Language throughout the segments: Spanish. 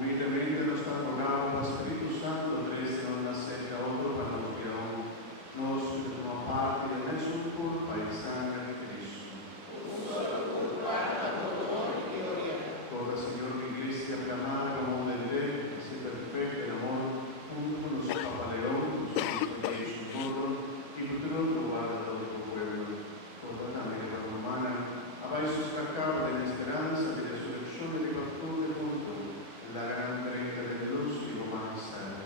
Humildemente nos rogamos, Espíritu Santo, preste non nascere otro parroquiano, nos una parte del su culpa y sangre de Cristo. Toda, Señor, mi iglesia aclamada como del bien, que se perfecta el amor, junto con los papaleón, los su voto, y futuro guarda todo tu pueblo. Toda la América romana, habéis sustentado de la esperanza de la resurrección de pastor del mundo, la gran recta de luz y humanidad.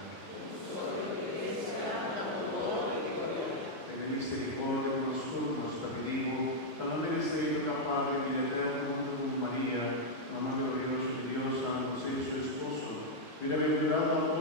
Per misericordia de nosotros nos pedimos, para merecer capaz de vida eterna con María, Mamá gloriosa de Dios, San José, su esposo, bienaventurado